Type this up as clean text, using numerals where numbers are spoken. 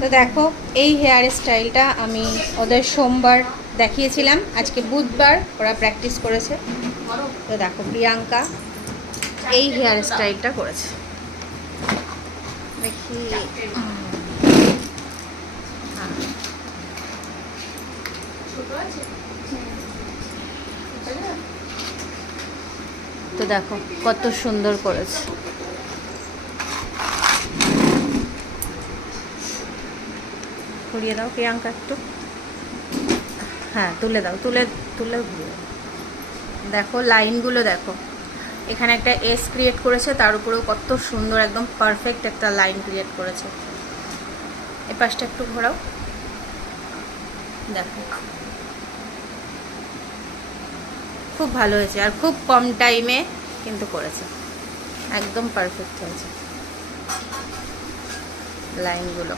তো দেখো এই হেয়ার স্টাইলটা আমি ওদের সোমবার দেখিয়েছিলাম, আজকে বুধবার ওরা প্র্যাকটিস করেছে। তো দেখো প্রিয়াঙ্কা এই হেয়ার স্টাইলটা করেছে, দেখি তো দেখো কত সুন্দর করেছে। ঘুরিয়ে দাও প্রিয়াঙ্কা একটু, হ্যাঁ তুলে দাও, তুলে তুলে ঘুরিয়ে দাও। দেখো লাইনগুলো দেখো, এখানে একটা এস ক্রিয়েট করেছে, তার উপরেও কত সুন্দর একদম পারফেক্ট একটা লাইন ক্রিয়েট করেছে। এ পাশটা একটু ঘোরাও, দেখো খুব ভালো হয়েছে আর খুব কম টাইমে কিন্তু করেছে, একদম পারফেক্ট হয়েছে লাইনগুলো।